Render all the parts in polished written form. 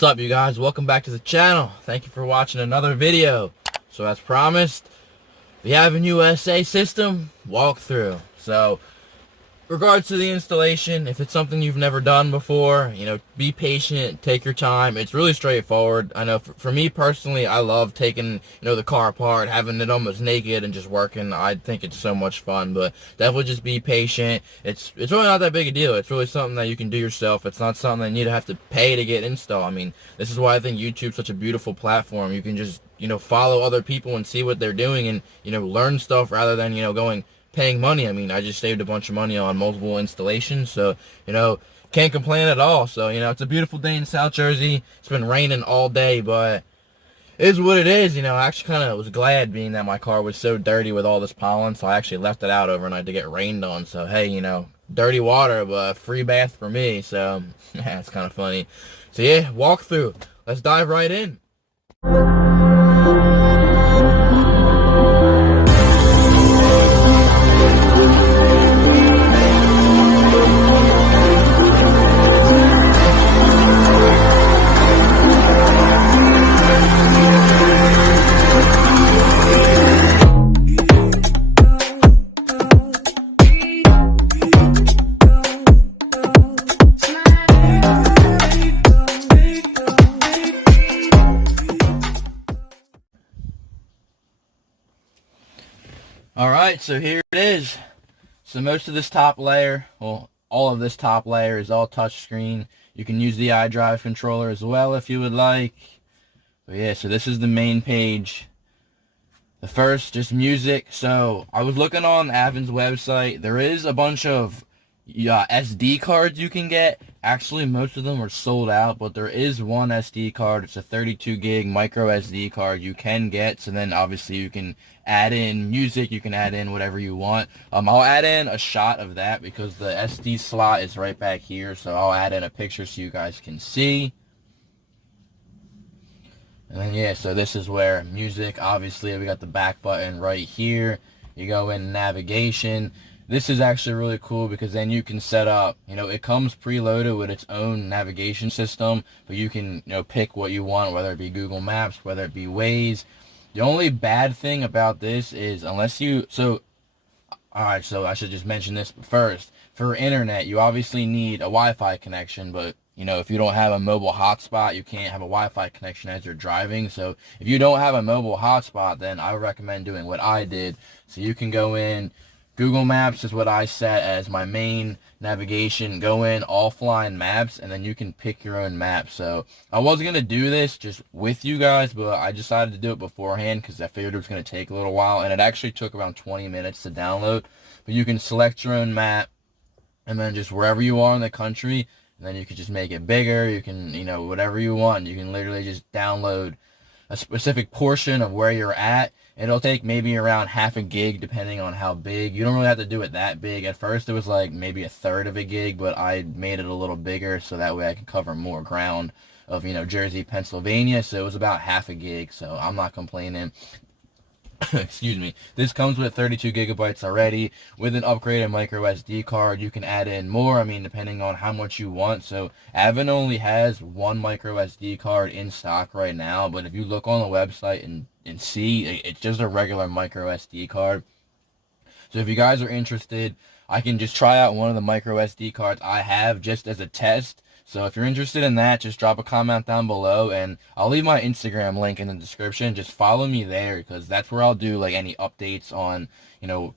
What's up, you guys? Welcome back to the channel. Thank you for watching another video. So as promised, the Avinusa system walkthrough. So regards to the installation, if it's something you've never done before, be patient, take your time. It's really straightforward. I know for me personally, I love taking, the car apart, having it almost naked and just working. I think it's so much fun, but definitely just be patient. It's really not that big a deal. It's really something that you can do yourself. It's not something that you need to have to pay to get installed. I mean, this is why I think YouTube's such a beautiful platform. You can just, follow other people and see what they're doing and, learn stuff rather than, paying money. I mean, I just saved a bunch of money on multiple installations, so, can't complain at all. So, it's a beautiful day in South Jersey. It's been raining all day, but it is what it is. I actually kind of was glad being that my car was so dirty with all this pollen, so I actually left it out overnight to get rained on. So, hey, dirty water, but free bath for me, so, yeah, it's kind of funny. So, yeah, walkthrough. Let's dive right in. Alright, so here it is. So most of this top layer, well, all of this top layer is all touchscreen. You can use the iDrive controller as well if you would like. But yeah, so this is the main page. The first, just music. So I was looking on Avin's website. There is a bunch of SD cards you can get. Actually, most of them are sold out, but there is one SD card. It's a 32 gig micro SD card you can get. So then obviously you can add in music, you can add in whatever you want. I'll add in a shot of that because the SD slot is right back here, so I'll add in a picture so you guys can see. And then yeah, so this is where music, obviously we got the back button right here. You go in navigation. This is actually really cool because then you can set up, it comes preloaded with its own navigation system, but you can, pick what you want, whether it be Google Maps, whether it be Waze. The only bad thing about this is alright, so I should just mention this first. For internet, you obviously need a Wi-Fi connection, but, if you don't have a mobile hotspot, you can't have a Wi-Fi connection as you're driving. So if you don't have a mobile hotspot, then I would recommend doing what I did. So you can go in, Google Maps is what I set as my main navigation. Go in offline maps, and then you can pick your own map. So I was going to do this just with you guys, but I decided to do it beforehand because I figured it was going to take a little while, and it actually took around 20 minutes to download. But you can select your own map, and then just wherever you are in the country, and then you can just make it bigger. You can, whatever you want. You can literally just download a specific portion of where you're at. It'll take maybe around half a gig depending on how big. You don't really have to do it that big. At first it was like maybe a third of a gig, but I made it a little bigger so that way I can cover more ground of, Jersey, Pennsylvania. So it was about half a gig, so I'm not complaining. Excuse me. This comes with 32 gigabytes already. With an upgraded micro SD card, you can add in more, depending on how much you want. So Avin only has one micro SD card in stock right now, but if you look on the website and see, it's just a regular micro SD card. So if you guys are interested, I can just try out one of the micro SD cards I have just as a test. So if you're interested in that, just drop a comment down below, and I'll leave my Instagram link in the description. Just follow me there because that's where I'll do like any updates on,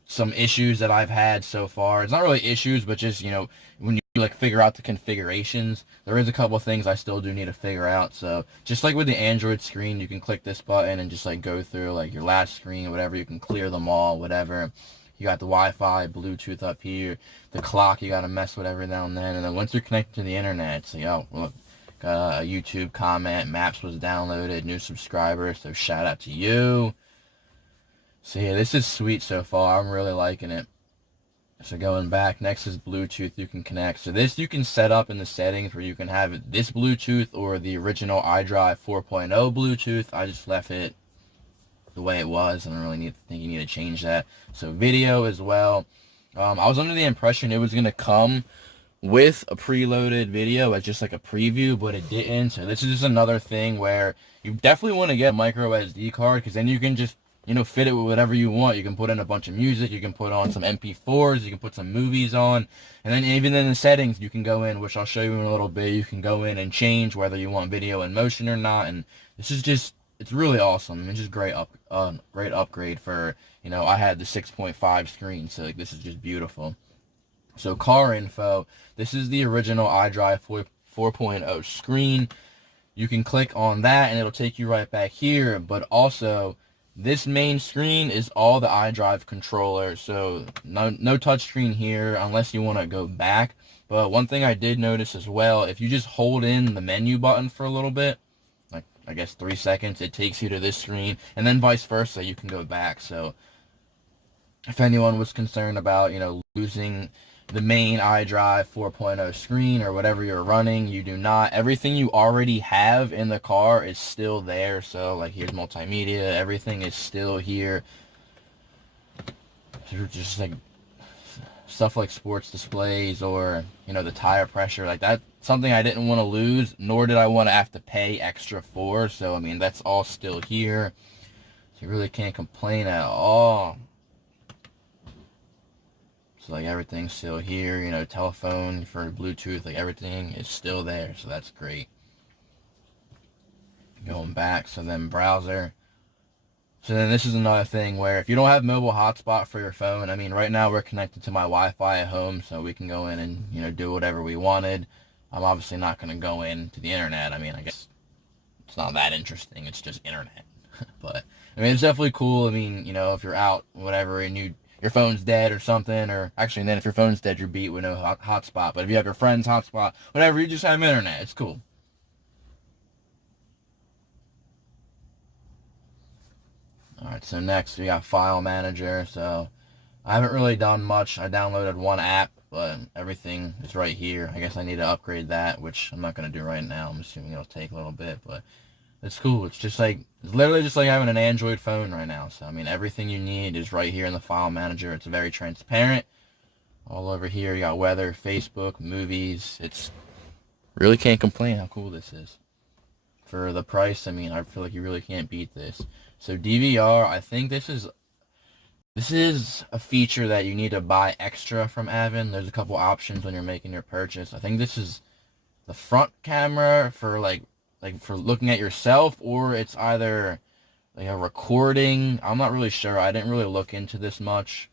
some issues that I've had so far. It's not really issues, but just, when you like figure out the configurations, there is a couple of things I still do need to figure out. So just like with the Android screen, you can click this button and just like go through like your last screen or whatever. You can clear them all, whatever. You got the Wi-Fi, Bluetooth up here, the clock, you got to mess with every now and then. And then once you're connected to the internet, so, look, got a YouTube comment, Maps was downloaded, new subscriber, so shout out to you. So yeah, this is sweet so far. I'm really liking it. So going back, next is Bluetooth you can connect. So this you can set up in the settings where you can have this Bluetooth or the original iDrive 4.0 Bluetooth. I just left it the way it was. I don't really think you need to change that. So video as well. I was under the impression it was going to come with a preloaded video as just like a preview, but it didn't. So this is just another thing where you definitely want to get a micro SD card, because then you can just, you know, fit it with whatever you want. You can put in a bunch of music, you can put on some MP4s, you can put some movies on, and then even in the settings you can go in, which I'll show you in a little bit, you can go in and change whether you want video in motion or not. And this is just, it's really awesome. It's just great upgrade for, you know, I had the 6.5 screen, so like this is just beautiful. So car info, this is the original iDrive 4.0 screen. You can click on that and it'll take you right back here, but also this main screen is all the iDrive controller, so no touch screen here unless you want to go back. But one thing I did notice as well, if you just hold in the menu button for a little bit, like I guess 3 seconds, it takes you to this screen, and then vice versa, you can go back. So if anyone was concerned about, you know, losing the main iDrive 4.0 screen or whatever you're running, you do not. Everything you already have in the car is still there. So like here's multimedia, everything is still here. Just like stuff like sports displays or, you know, the tire pressure, like that's something I didn't want to lose, nor did I want to have to pay extra for. So I mean, that's all still here, so you really can't complain at all. So like everything's still here, you know, telephone for Bluetooth, like everything is still there, so that's great. Going back, so then browser. So then this is another thing where if you don't have mobile hotspot for your phone, I mean right now we're connected to my Wi-Fi at home, so we can go in and, you know, do whatever we wanted. I'm obviously not going to go into the internet. I mean, I guess it's not that interesting, it's just internet. But I mean, it's definitely cool. I mean, you know, if you're out, whatever, and your phone's dead or something, or actually then if your phone's dead, you're beat with no hotspot. But if you have your friend's hotspot, whatever, you just have internet. It's cool. Alright, so next we got File Manager. So I haven't really done much. I downloaded one app, but everything is right here. I guess I need to upgrade that, which I'm not going to do right now. I'm assuming it'll take a little bit, but it's cool. It's just like, it's literally just like having an Android phone right now. So, I mean, everything you need is right here in the File Manager. It's very transparent. All over here, you got weather, Facebook, movies. It's really can't complain how cool this is. For the price, I mean, I feel like you really can't beat this. So DVR, I think this is a feature that you need to buy extra from Avin. There's a couple options when you're making your purchase. I think this is the front camera for like for looking at yourself, or it's either like a recording. I'm not really sure. I didn't really look into this much.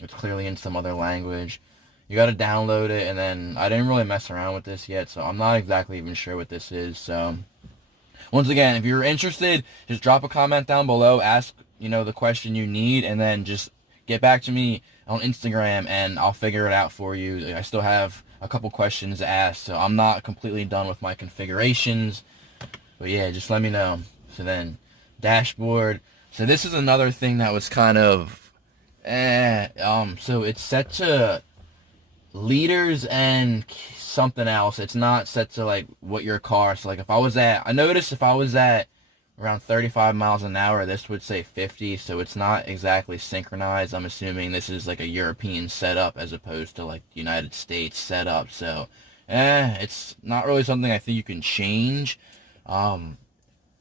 It's clearly in some other language. You got to download it, and then I didn't really mess around with this yet, so I'm not exactly even sure what this is. So once again, if you're interested, just drop a comment down below, ask, you know, the question you need, and then just get back to me on Instagram and I'll figure it out for you. I still have a couple questions to ask, so I'm not completely done with my configurations. But yeah, just let me know. So then, dashboard. So this is another thing that was kind of, so it's set to liters and something else. It's not set to like what your car. So like I noticed if I was at around 35 miles an hour, this would say 50. So it's not exactly synchronized. I'm assuming this is like a European setup as opposed to like United States setup. So, it's not really something I think you can change.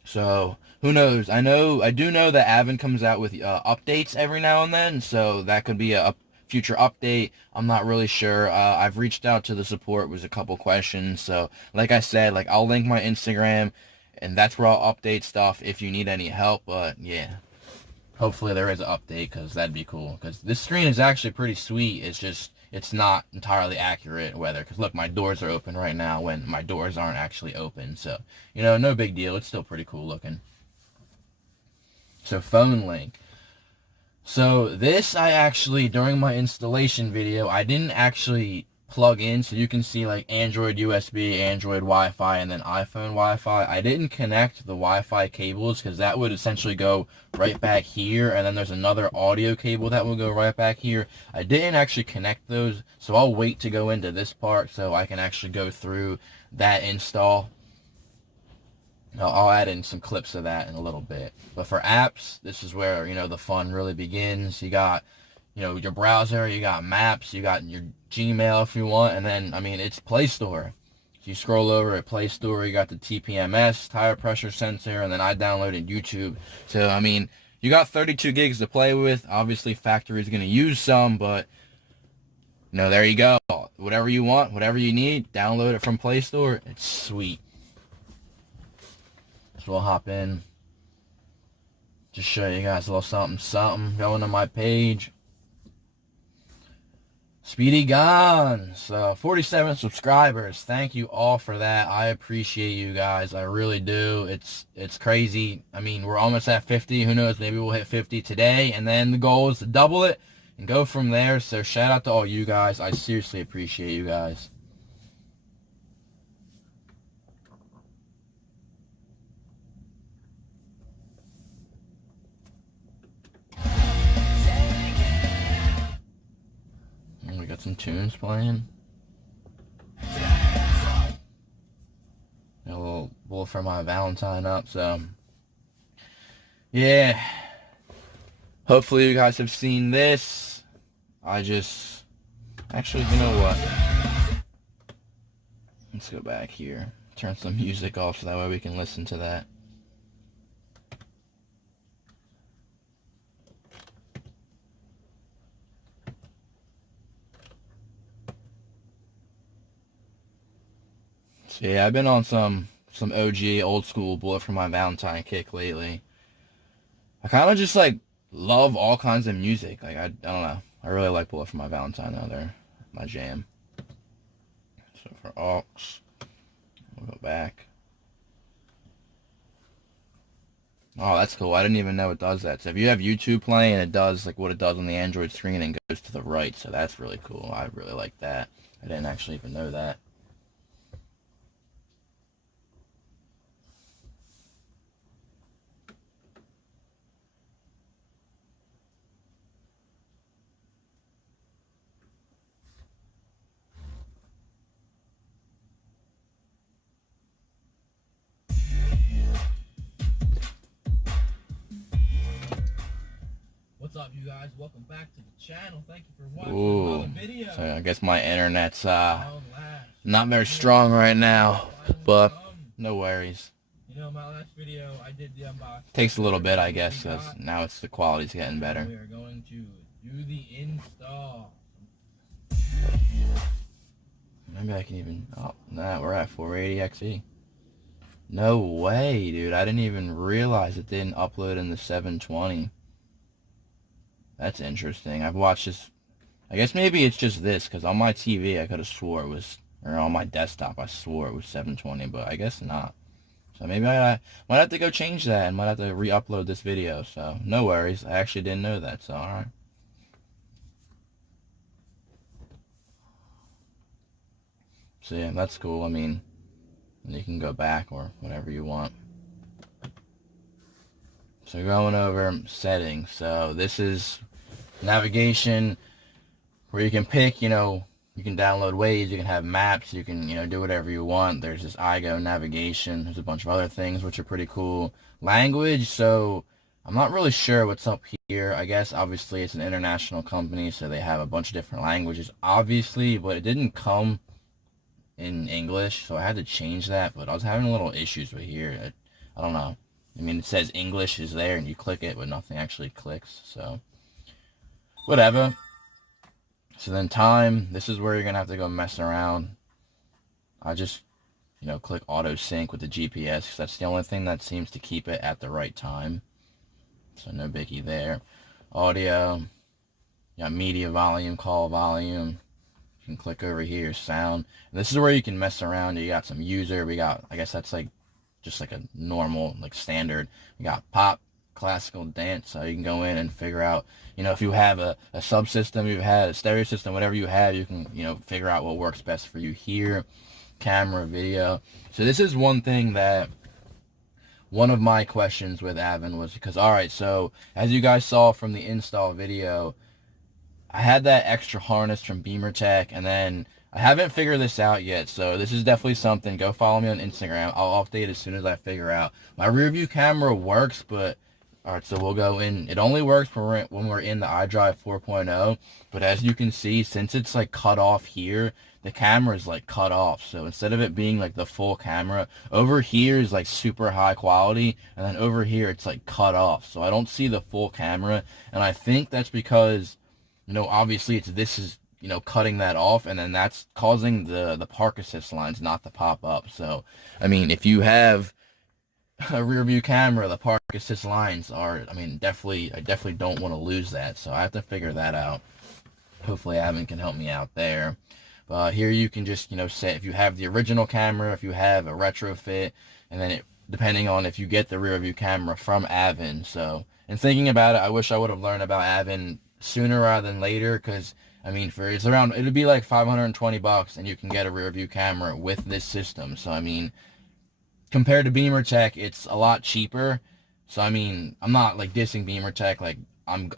So who knows? I do know that Avin comes out with updates every now and then, so that could be a future update. I'm not really sure. I've reached out to the support with a couple questions, so like I said, like I'll link my Instagram, and that's where I'll update stuff if you need any help. But yeah, hopefully there is an update, because that'd be cool, because this screen is actually pretty sweet. It's just, it's not entirely accurate weather, because look, my doors are open right now when my doors aren't actually open. So, you know, no big deal. It's still pretty cool looking. So phone link. So this, I actually, during my installation video, I didn't actually plug in, so you can see like Android USB, Android Wi-Fi, and then iPhone Wi-Fi. I didn't connect the Wi-Fi cables, because that would essentially go right back here, and then there's another audio cable that will go right back here. I didn't actually connect those, so I'll wait to go into this part so I can actually go through that install. I'll add in some clips of that in a little bit. But for apps, this is where, you know, the fun really begins. You got your browser, you got maps, you got your Gmail if you want, and then, I mean, it's Play Store. So you scroll over at Play Store, you got the TPMS, tire pressure sensor, and then I downloaded YouTube. So, I mean, you got 32 gigs to play with. Obviously, factory's going to use some, but, there you go. Whatever you want, whatever you need, download it from Play Store. It's sweet. So we'll hop in. Just show you guys a little something. Going to my page. Speedy gone. So 47 subscribers. Thank you all for that. I appreciate you guys. I really do. It's crazy. I mean, we're almost at 50. Who knows? Maybe we'll hit 50 today. And then the goal is to double it and go from there. So shout out to all you guys. I seriously appreciate you guys. We got some tunes playing. A little Wolf for My Valentine up, so yeah. Hopefully you guys have seen this. Actually, you know what? Let's go back here. Turn some music off so that way we can listen to that. So yeah, I've been on some OG old school Bullet for My Valentine kick lately. I kind of just like love all kinds of music. Like I don't know. I really like Bullet for My Valentine though. They're my jam. So for aux, we'll go back. Oh, that's cool. I didn't even know it does that. So if you have YouTube playing, it does like what it does on the Android screen and goes to the right. So that's really cool. I really like that. I didn't actually even know that. What's up, you guys? Welcome back to the channel. Thank you for watching another video. So I guess my internet's not very strong right now, but no worries. My last video I did the unboxing. Takes a little bit, I guess, because now the quality's getting better. We are going to do the install. Maybe I can even. Oh, nah, we're at 480 XE. No way, dude. I didn't even realize it didn't upload in the 720. That's interesting. I've watched this. I guess maybe it's just this, because on my TV I could have swore it was, or on my desktop I swore it was 720, but I guess not. So maybe I might have to go change that and might have to re-upload this video. So no worries. I actually didn't know that, so alright. So yeah, that's cool. I mean, you can go back or whatever you want. So going over settings. So this is navigation where you can pick, you can download Waze, you can have maps, you can, do whatever you want. There's this iGo navigation. There's a bunch of other things which are pretty cool. Language, so I'm not really sure what's up here. I guess obviously it's an international company, so they have a bunch of different languages, obviously, but it didn't come in English, so I had to change that, but I was having a little issues with here. I don't know. I mean, it says English is there, and you click it, but nothing actually clicks, so whatever. So then time, this is where you're going to have to go mess around. I just, click auto sync with the GPS, because that's the only thing that seems to keep it at the right time. So no biggie there. Audio, media volume, call volume. You can click over here, sound. And this is where you can mess around. You got some user, we got, I guess that's like, just like a normal, like standard. We got pop, classical, dance, so you can go in and figure out, if you have a subsystem, you've had a stereo system, whatever you have, you can, figure out what works best for you here. Camera, video. So this is one thing that one of my questions with Avin was, because, alright, so as you guys saw from the install video, I had that extra harness from Beamer Tech, and then I haven't figured this out yet, so this is definitely something. Go follow me on Instagram. I'll update as soon as I figure out. My rear view camera works, but Alright, so we'll go in. It only works when we're in the iDrive 4.0, but as you can see, since it's like cut off here, the camera is like cut off. So instead of it being like the full camera, over here is like super high quality, and then over here it's like cut off. So I don't see the full camera, and I think that's because, obviously this is, cutting that off, and then that's causing the park assist lines not to pop up. So, I mean, if you have a rear view camera, the park assist lines are, I definitely don't want to lose that, so I have to figure that out. Hopefully Avin can help me out there. But here you can just, set if you have the original camera, if you have a retrofit, and then depending on if you get the rear view camera from Avin. So, and thinking about it, I wish I would have learned about Avin sooner rather than later, because it'd be like $520 and you can get a rear view camera with this system. So compared to Beamer Tech, it's a lot cheaper. So I'm not like dissing Beamer Tech. Like I'm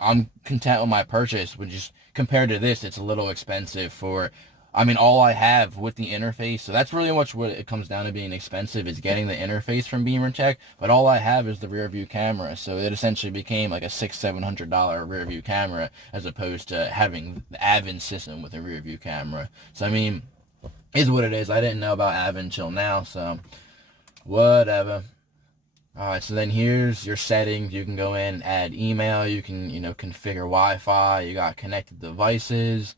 content with my purchase, but just compared to this, it's a little expensive for, all I have with the interface. So that's really much what it comes down to being expensive, is getting the interface from Beamer Tech. But all I have is the rear view camera. So it essentially became like a $600-700 rear view camera, as opposed to having the Avin system with a rear view camera. So is what it is. I didn't know about Avin until now, so whatever. Alright, so then here's your settings. You can go in, add email, you can, configure Wi-Fi, you got connected devices,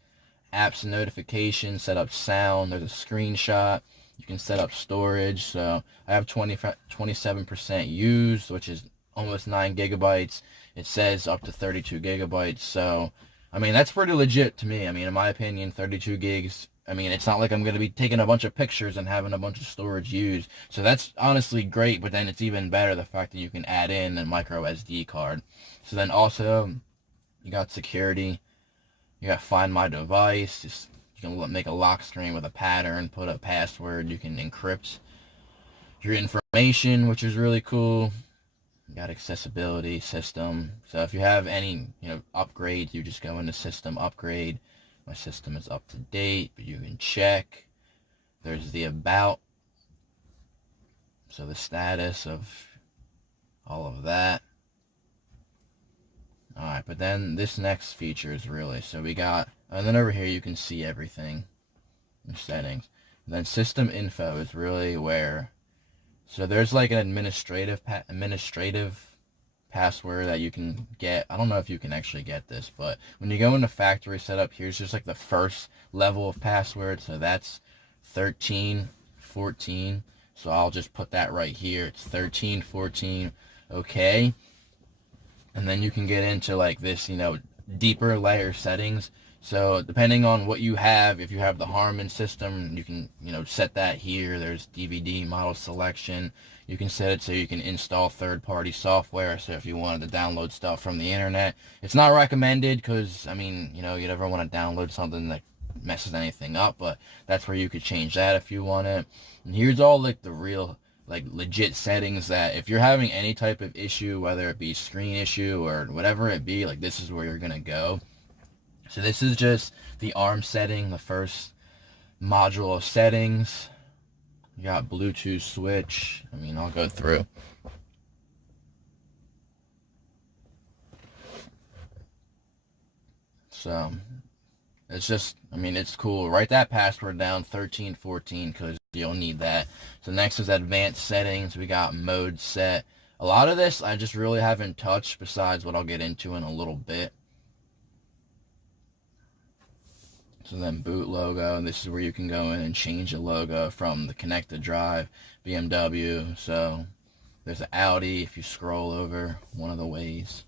apps and notifications, set up sound, there's a screenshot, you can set up storage. So I have 27% used, which is almost 9 gigabytes. It says up to 32 gigabytes, so that's pretty legit to me. In my opinion, 32 gigs, it's not like I'm going to be taking a bunch of pictures and having a bunch of storage used. So that's honestly great, but then it's even better the fact that you can add in a micro SD card. So then also, you got security. You got find my device. You can make a lock screen with a pattern, put a password. You can encrypt your information, which is really cool. You got accessibility, system. So if you have any, upgrades, you just go into system upgrade. My system is up to date, but you can check. There's the about. So the status of all of that. Alright, but then this next feature is really, so we got, and then over here you can see everything, your settings. And then system info is really where, so there's like an administrative password that you can get. I don't know if you can actually get this, but when you go into factory setup, here's just like the first level of password. So that's 1314. So I'll just put that right here. It's 1314. Okay. And then you can get into like this, deeper layer settings. So depending on what you have, if you have the Harman system, you can, set that here. There's DVD model selection. You can set it so you can install third-party software. So if you wanted to download stuff from the internet, it's not recommended because, you never want to download something that messes anything up, but that's where you could change that if you want it. And here's all like the real, like legit settings that if you're having any type of issue, whether it be screen issue or whatever it be, like this is where you're going to go. So this is just the ARM setting, the first module of settings. You got Bluetooth switch. I'll go through. So it's just, it's cool. Write that password down, 1314, because you'll need that. So next is advanced settings. We got mode set. A lot of this I just really haven't touched besides what I'll get into in a little bit. So then boot logo, and this is where you can go in and change the logo from the connected drive, BMW. So there's an Audi if you scroll over one of the ways.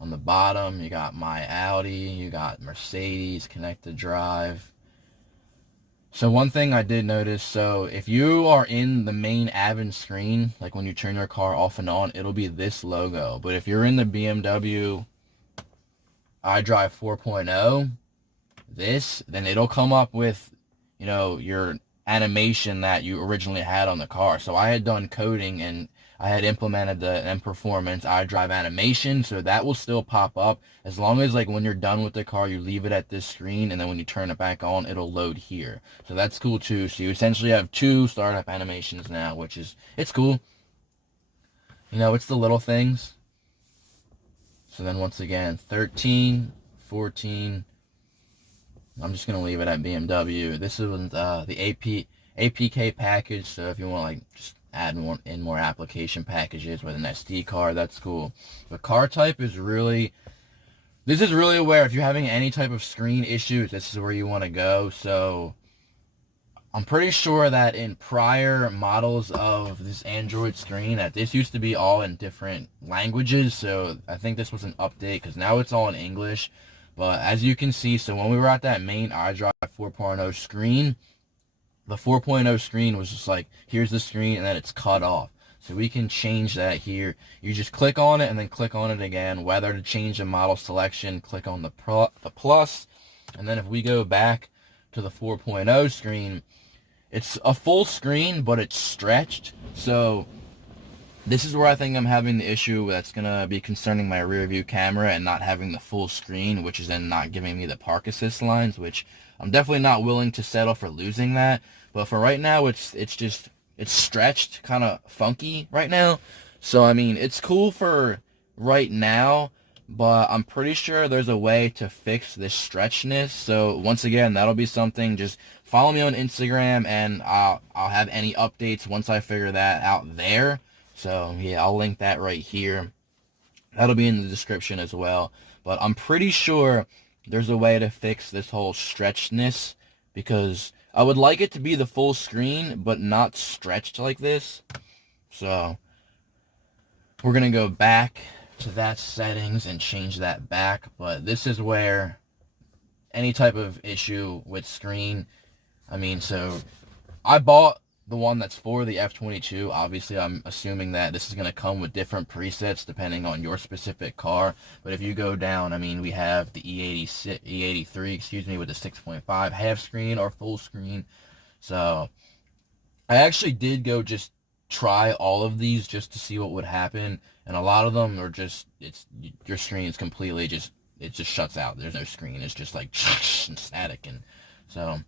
On the bottom, you got my Audi, you got Mercedes, connected drive. So one thing I did notice, so if you are in the main Avin screen, like when you turn your car off and on, it'll be this logo. But if you're in the BMW iDrive 4.0, then it'll come up with, your animation that you originally had on the car. So I had done coding and I had implemented the M Performance iDrive animation, so that will still pop up as long as like when you're done with the car, you leave it at this screen, and then when you turn it back on, it'll load here. So that's cool too. So you essentially have 2 startup animations now, which is, it's cool. It's the little things. So then once again, 13, 14. I'm just gonna leave it at BMW. This is the APK package. So if you want like just add more application packages with an SD card, that's cool. But car type is really, this is really where if you're having any type of screen issues, this is where you want to go. So I'm pretty sure that in prior models of this Android screen, that this used to be all in different languages. So I think this was an update because now it's all in English. But as you can see, so when we were at that main iDrive 4.0 screen, the 4.0 screen was just like, here's the screen, and then it's cut off. So we can change that here. You just click on it and then click on it again. Whether to change the model selection, click on the plus. And then if we go back to the 4.0 screen, it's a full screen, but it's stretched. So this is where I think I'm having the issue that's going to be concerning my rear view camera and not having the full screen, which is then not giving me the park assist lines, which I'm definitely not willing to settle for losing that. But for right now, it's stretched, kind of funky right now. So, I mean, it's cool for right now, but I'm pretty sure there's a way to fix this stretchness. So, once again, that'll be something. Just follow me on Instagram, and I'll have any updates once I figure that out there. So, yeah, I'll link that right here. That'll be in the description as well. But I'm pretty sure there's a way to fix this whole stretchness, because I would like it to be the full screen, but not stretched like this. So, we're going to go back to that settings and change that back. But this is where any type of issue with screen, I mean, so I bought the one that's for the F22. Obviously, I'm assuming that this is going to come with different presets depending on your specific car. But if you go down, I mean, we have the E83, excuse me, with the 6.5 half screen or full screen. So I actually did go just try all of these just to see what would happen. And a lot of them are just, your screen is completely just, it just shuts out. There's no screen. It's just like and static. And so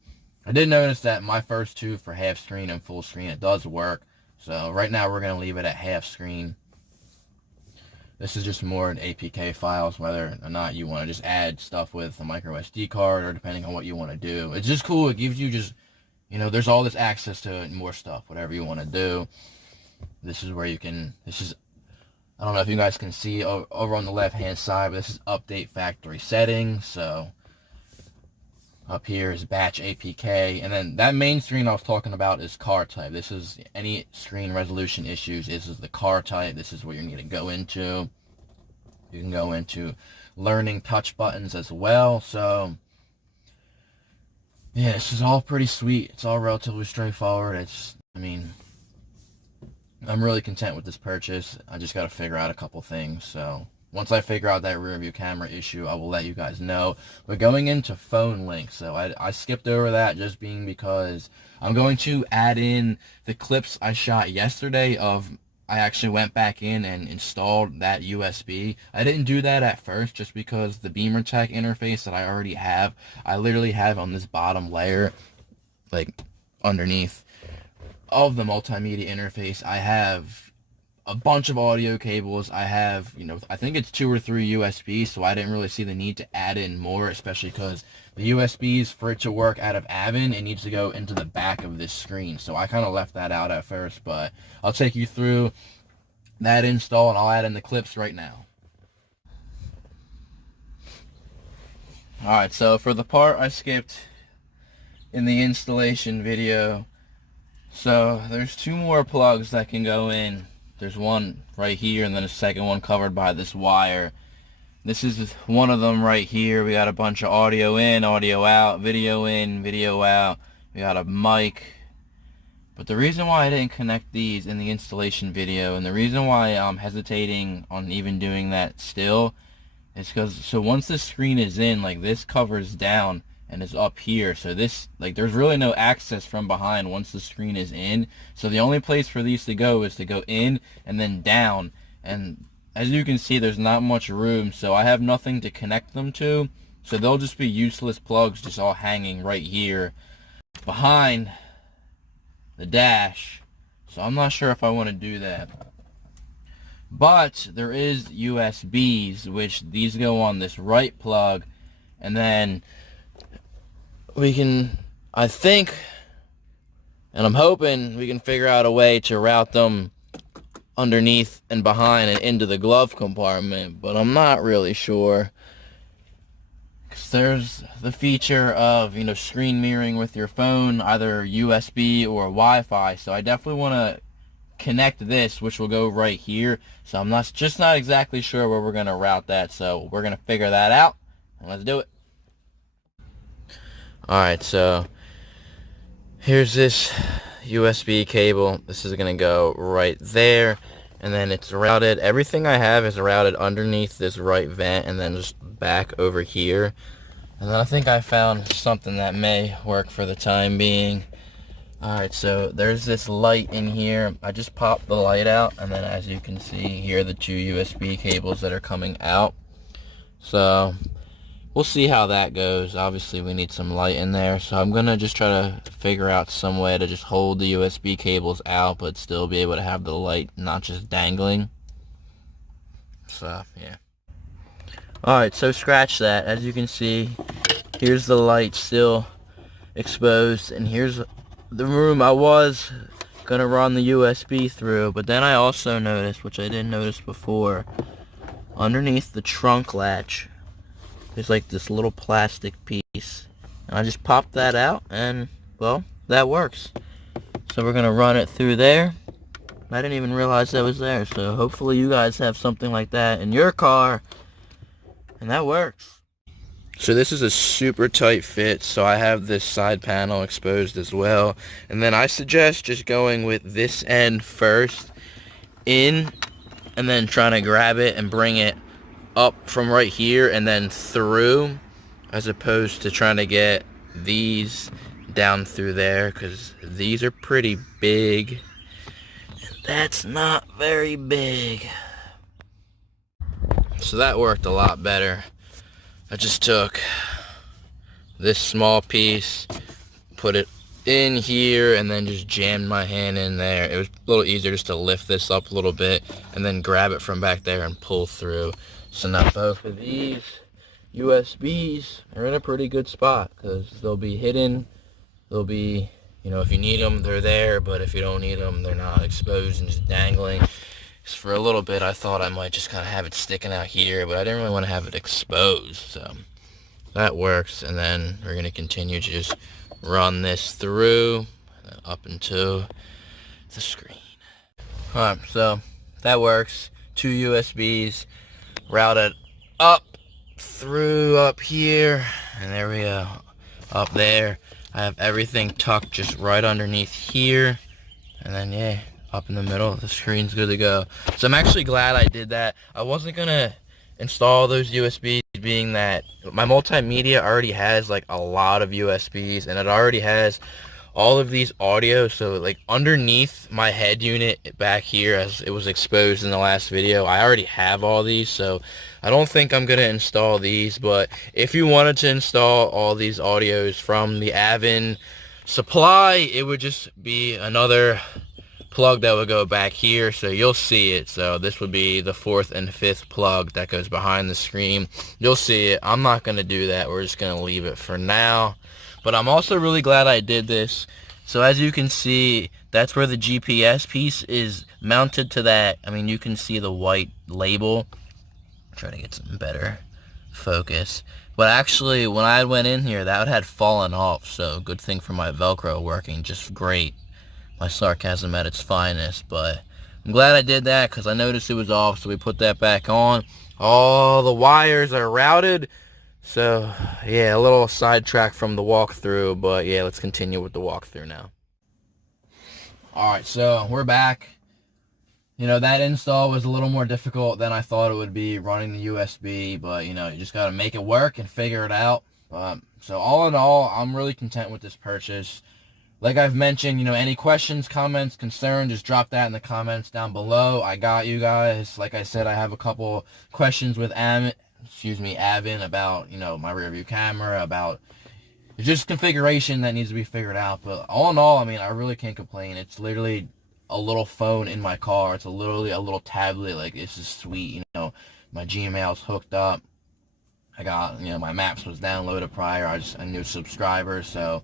I did notice that my first two for half screen and full screen, it does work. So right now we're going to leave it at half screen. This is just more APK files, whether or not you want to just add stuff with a micro SD card or depending on what you want to do. It's just cool. It gives you just, you know, there's all this access to more stuff, whatever you want to do. This is where you can, I don't know if you guys can see over on the left hand side, but this is update factory settings. So up here is batch APK, and then that main screen I was talking about is car type. This is any screen resolution issues. This is the car type. This is what you're going to go into. You can go into learning touch buttons as well. So yeah, this is all pretty sweet. It's all relatively straightforward. I mean, I'm really content with this purchase. I just got to figure out a couple things. So once I figure out that rear view camera issue, I will let you guys know. But going into phone link, so I skipped over that just being because I'm going to add in the clips I shot yesterday of, I actually went back in and installed that USB. I didn't do that at first just because the BeamerTech interface that I already have, I literally have on this bottom layer, like underneath of the multimedia interface, I have a bunch of audio cables. I have, you know, I think it's 2 or 3 USBs, so I didn't really see the need to add in more, especially because the USBs, for it to work out of Avin, it needs to go into the back of this screen. So I kind of left that out at first, but I'll take you through that install and I'll add in the clips right now. Alright, so for the part I skipped in the installation video, so there's 2 more plugs that can go in. There's one right here and then a second one covered by this wire. This is one of them right here. We got a bunch of audio in, audio out, video in, video out. We got a mic. But the reason why I didn't connect these in the installation video, and the reason why I'm hesitating on even doing that still, is because, so once the screen is in, like this covers down and is up here, so this, like, there's really no access from behind once the screen is in. So the only place for these to go is to go in and then down, and as you can see, there's not much room, so I have nothing to connect them to, so they'll just be useless plugs just all hanging right here behind the dash. So I'm not sure if I want to do that. But there is USBs, which these go on this right plug, and then we can, I think, and I'm hoping we can figure out a way to route them underneath and behind and into the glove compartment, but I'm not really sure. 'Cause there's the feature of, screen mirroring with your phone, either USB or Wi-Fi, so I definitely want to connect this, which will go right here. So I'm not exactly sure where we're going to route that, so we're going to figure that out, and let's do it. Alright, so here's this USB cable. This is going to go right there, and then it's routed. Everything I have is routed underneath this right vent and then just back over here. And then I think I found something that may work for the time being. Alright, so there's this light in here. I just popped the light out, and then as you can see, here are the two USB cables that are coming out. So we'll see how that goes. Obviously we need some light in there, so I'm gonna just try to figure out some way to just hold the USB cables out but still be able to have the light not just dangling. So yeah. Alright, so scratch that. As you can see, here's the light still exposed, and here's the room I was gonna run the USB through. But then I also noticed, which I didn't notice before, underneath the trunk latch there's like this little plastic piece, and I just popped that out, and well, that works. So we're gonna run it through there. I didn't even realize that was there, so hopefully you guys have something like that in your car, and that works. So this is a super tight fit, so I have this side panel exposed as well. And then I suggest just going with this end first in, and then trying to grab it and bring it up from right here and then through, as opposed to trying to get these down through there, because these are pretty big. That's not very big. So that worked a lot better. I just took this small piece, put it in here, and then just jammed my hand in there. It was a little easier just to lift this up a little bit and then grab it from back there and pull through. So now both of these USBs are in a pretty good spot, because they'll be hidden. They'll be, if you need them, they're there, but if you don't need them, they're not exposed and just dangling. So for a little bit, I thought I might just kind of have it sticking out here, but I didn't really want to have it exposed, so that works. And then we're going to continue to just run this through up into the screen. Alright, so that works. Two USBs routed up through up here, and there we go, up there. I have everything tucked just right underneath here, and then yeah, up in the middle, the screen's good to go. So I'm actually glad I did that. I wasn't gonna install those USBs, being that my multimedia already has like a lot of USBs, and it already has all of these audio. So like underneath my head unit back here, as it was exposed in the last video, I already have all these, so I don't think I'm gonna install these. But if you wanted to install all these audios from the Avin supply, it would just be another plug that would go back here, so you'll see it. So this would be the 4th and 5th plug that goes behind the screen. You'll see it. I'm not going to do that. We're just going to leave it for now. But I'm also really glad I did this. So as you can see, that's where the GPS piece is mounted to that. I mean, you can see the white label. I'm trying to get some better focus. But actually, when I went in here, that had fallen off. So good thing for my Velcro working just great. My sarcasm at its finest. But I'm glad I did that, because I noticed it was off, so we put that back on. All the wires are routed. So yeah, a little sidetrack from the walkthrough, but yeah, let's continue with the walkthrough now. Alright, so we're back. That install was a little more difficult than I thought it would be, running the USB, but you just got to make it work and figure it out. So all in all, I'm really content with this purchase. Like I've mentioned, any questions, comments, concerns, just drop that in the comments down below. I got you guys. Like I said, I have a couple questions with Avin about, my rear view camera, about just configuration that needs to be figured out. But all in all, I mean, I really can't complain. It's literally a little phone in my car. It's literally a little tablet. Like, it's just sweet, you know. My Gmail's hooked up. I got, you know, my Maps was downloaded prior. I knew subscribers, so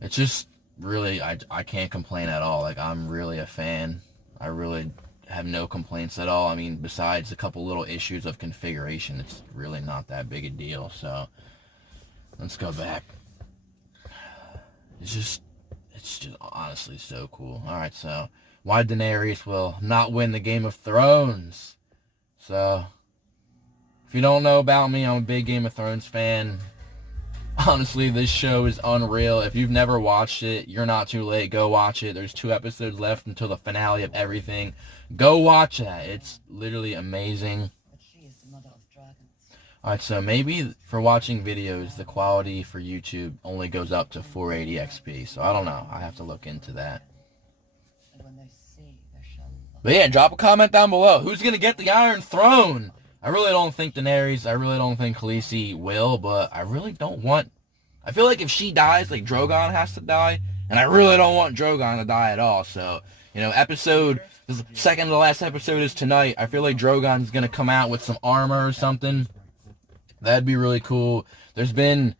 it's just really, I can't complain at all. Like, I'm really a fan. I really have no complaints at all. I mean, besides a couple little issues of configuration, it's really not that big a deal. So let's go back. It's just honestly so cool. All right, so why Daenerys will not win the Game of Thrones. So if you don't know about me, I'm a big Game of Thrones fan. Honestly, this show is unreal. If you've never watched it, you're not too late. Go watch it. There's 2 episodes left until the finale of everything. Go watch that. It's literally amazing. Alright, so maybe for watching videos, the quality for YouTube only goes up to 480 XP. So I don't know. I have to look into that. But yeah, drop a comment down below. Who's going to get the Iron Throne? I really don't think Daenerys, I really don't think Khaleesi will, but I really don't want... I feel like if she dies, like, Drogon has to die, and I really don't want Drogon to die at all, so, you know, the second to last episode is tonight. I feel like Drogon's gonna come out with some armor or something. That'd be really cool. There's been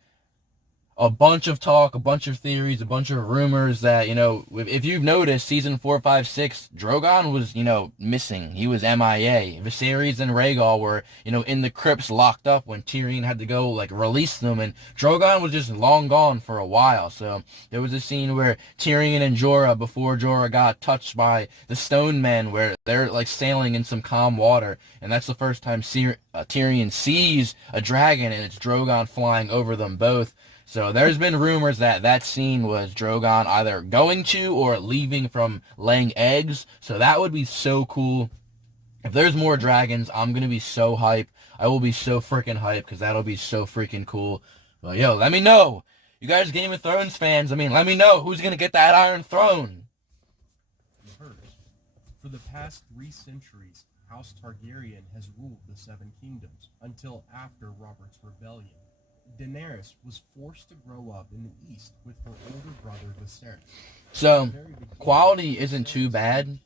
a bunch of talk, a bunch of theories, a bunch of rumors that, you know, if you've noticed, season 4, 5, 6, Drogon was, you know, missing. He was MIA. Viserys and Rhaegal were, you know, in the crypts locked up when Tyrion had to go, like, release them, and Drogon was just long gone for a while. So there was a scene where Tyrion and Jorah, before Jorah got touched by the Stone Men, where they're, like, sailing in some calm water, and that's the first time Tyrion sees a dragon, and it's Drogon flying over them both. So there's been rumors that that scene was Drogon either going to or leaving from laying eggs. So that would be so cool. If there's more dragons, I'm going to be so hyped. I will be so freaking hyped because that'll be so freaking cool. But yo, let me know. You guys Game of Thrones fans, I mean, let me know who's going to get that Iron Throne. For the past 3 centuries, House Targaryen has ruled the 7 kingdoms until after Robert's rebellion. Daenerys was forced to grow up in the east with her older brother Viserys. So, quality isn't too bad,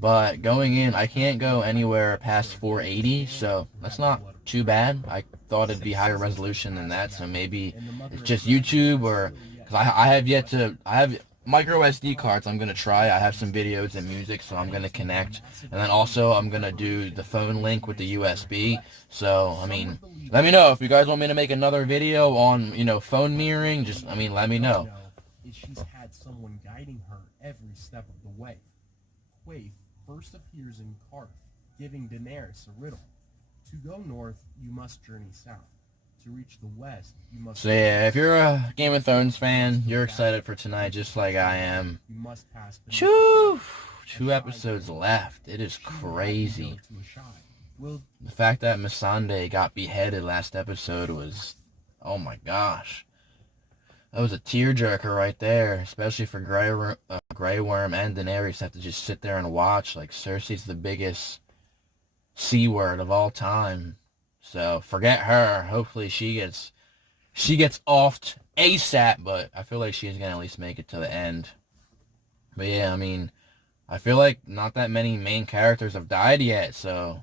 but going in, I can't go anywhere past 480, so that's not too bad. I thought it'd be higher resolution than that, so maybe it's just YouTube, or, because I have micro SD cards I'm going to try. I have some videos and music, so I'm going to connect. And then also, I'm going to do the phone link with the USB. So, I mean, let me know if you guys want me to make another video on, you know, phone mirroring. Just, I mean, let me know. She's had someone guiding her every step of the way. Quaithe first appears in Qarth, giving Daenerys a riddle. To go north, you must journey south. To reach the west, you must... So yeah, if you're a Game of Thrones fan, you're excited for tonight just like I am. Choo! 2 episodes left. It is crazy. The fact that Missandei got beheaded last episode was... Oh my gosh. That was a tearjerker right there, especially for Grey Worm and Daenerys have to just sit there and watch. Like, Cersei's the biggest C-word of all time. So, forget her. Hopefully she gets offed ASAP, but I feel like she's going to at least make it to the end. But yeah, I mean, I feel like not that many main characters have died yet, so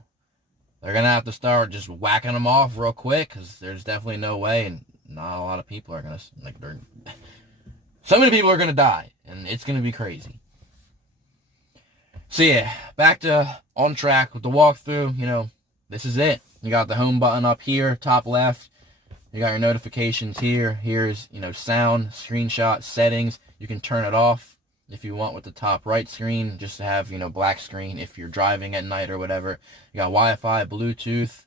they're going to have to start just whacking them off real quick, because there's definitely no way, and not a lot of people are going to, like, so many people are going to die, and it's going to be crazy. So yeah, back to on track with the walkthrough. You know, this is it. You got the home button up here, top left. You got your notifications here. Here's, you know, sound, screenshot, settings. You can turn it off if you want with the top right screen, just to have, you know, black screen if you're driving at night or whatever. You got Wi-Fi, Bluetooth.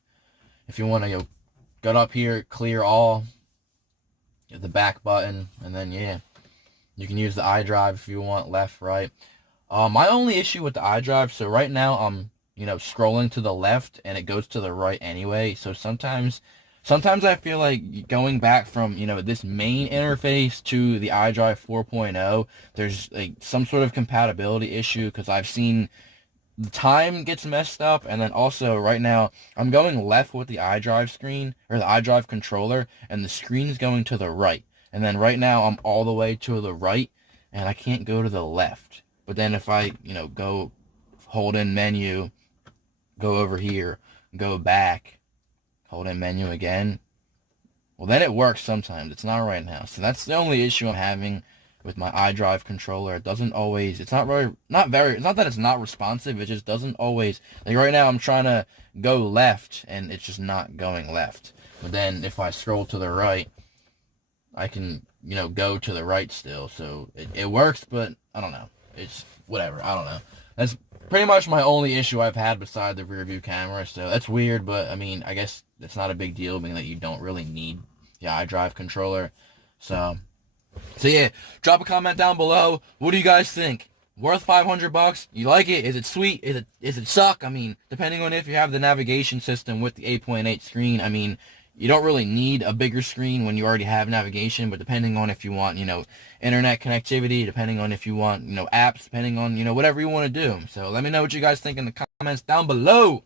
If you want to, you know, go up here, clear all. You have the back button, and then, yeah, you can use the iDrive if you want, left, right. My only issue with the iDrive, so right now I'm, you know, scrolling to the left and it goes to the right anyway. So sometimes I feel like going back from, you know, this main interface to the iDrive 4.0, there's like some sort of compatibility issue, because I've seen the time gets messed up, and then also right now I'm going left with the iDrive screen, or the iDrive controller, and the screen's going to the right. And then right now I'm all the way to the right, and I can't go to the left. But then if I, go hold in menu, go over here, go back, hold in menu again, well, then it works sometimes. It's not right now. So that's the only issue I'm having with my iDrive controller. It doesn't always, it's not that it's not responsive, it just doesn't always, like right now I'm trying to go left and it's just not going left. But then if I scroll to the right, I can, go to the right still. So it works, but I don't know. It's whatever. I don't know. That's pretty much my only issue I've had beside the rear view camera. So that's weird, but I mean, I guess it's not a big deal being that you don't really need the iDrive controller. So yeah, drop a comment down below. What do you guys think? Worth $500? You like it? Is it sweet? Is it suck? I mean, depending on if you have the navigation system with the 8.8 screen, I mean, you don't really need a bigger screen when you already have navigation, but depending on if you want, internet connectivity, depending on if you want, apps, depending on, whatever you want to do. So let me know what you guys think in the comments down below.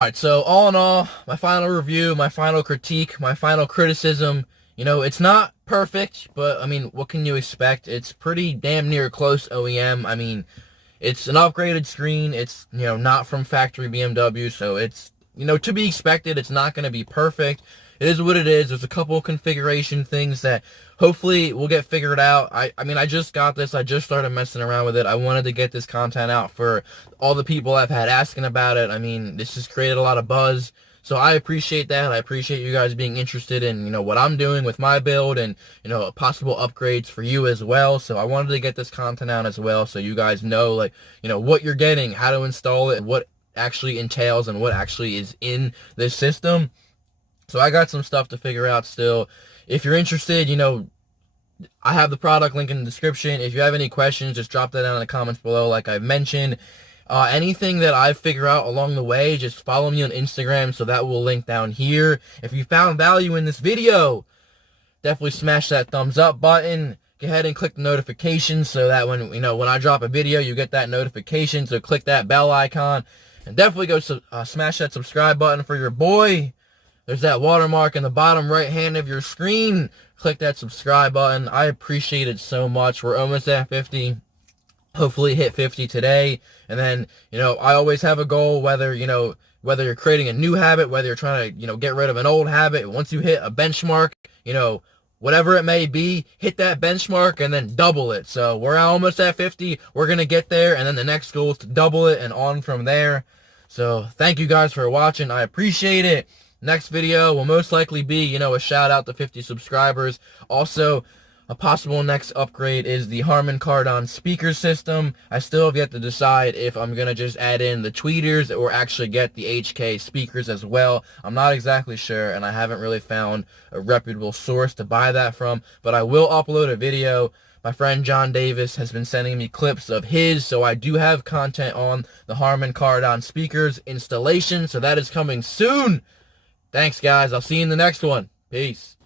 Alright, so all in all, my final review, my final critique, my final criticism, it's not perfect, but I mean, what can you expect? It's pretty damn near close OEM. I mean, it's an upgraded screen. It's, not from factory BMW, so it's, to be expected. It's not going to be perfect. It is what it is. There's a couple of configuration things that hopefully will get figured out. I mean, I just got this. I just started messing around with it. I wanted to get this content out for all the people I've had asking about it. I mean, this has created a lot of buzz. So I appreciate that. I appreciate you guys being interested in, what I'm doing with my build and, possible upgrades for you as well. So I wanted to get this content out as well so you guys know, like, what you're getting, how to install it, and what actually entails and what actually is in this system. So I got some stuff to figure out still. If you're interested, I have the product link in the description. If you have any questions, just drop that down in the comments below like I've mentioned. Anything that I figure out along the way, just follow me on Instagram, so that will link down here. If you found value in this video, definitely smash that thumbs up button. Go ahead and click the notifications so that when I drop a video, you get that notification. So click that bell icon and definitely go smash that subscribe button for your boy. There's that watermark in the bottom right hand of your screen. Click that subscribe button. I appreciate it so much. We're almost at 50. Hopefully hit 50 today. And then, I always have a goal, whether you're creating a new habit, whether you're trying to, get rid of an old habit. Once you hit a benchmark, whatever it may be, hit that benchmark and then double it. So we're almost at 50. We're going to get there. And then the next goal is to double it and on from there. So thank you guys for watching. I appreciate it. Next video will most likely be, a shout out to 50 subscribers. Also, a possible next upgrade is the Harman Kardon speaker system. I still have yet to decide if I'm going to just add in the tweeters or actually get the HK speakers as well. I'm not exactly sure, and I haven't really found a reputable source to buy that from, but I will upload a video. My friend John Davis has been sending me clips of his, so I do have content on the Harman Kardon speakers installation, so that is coming soon. Thanks, guys. I'll see you in the next one. Peace.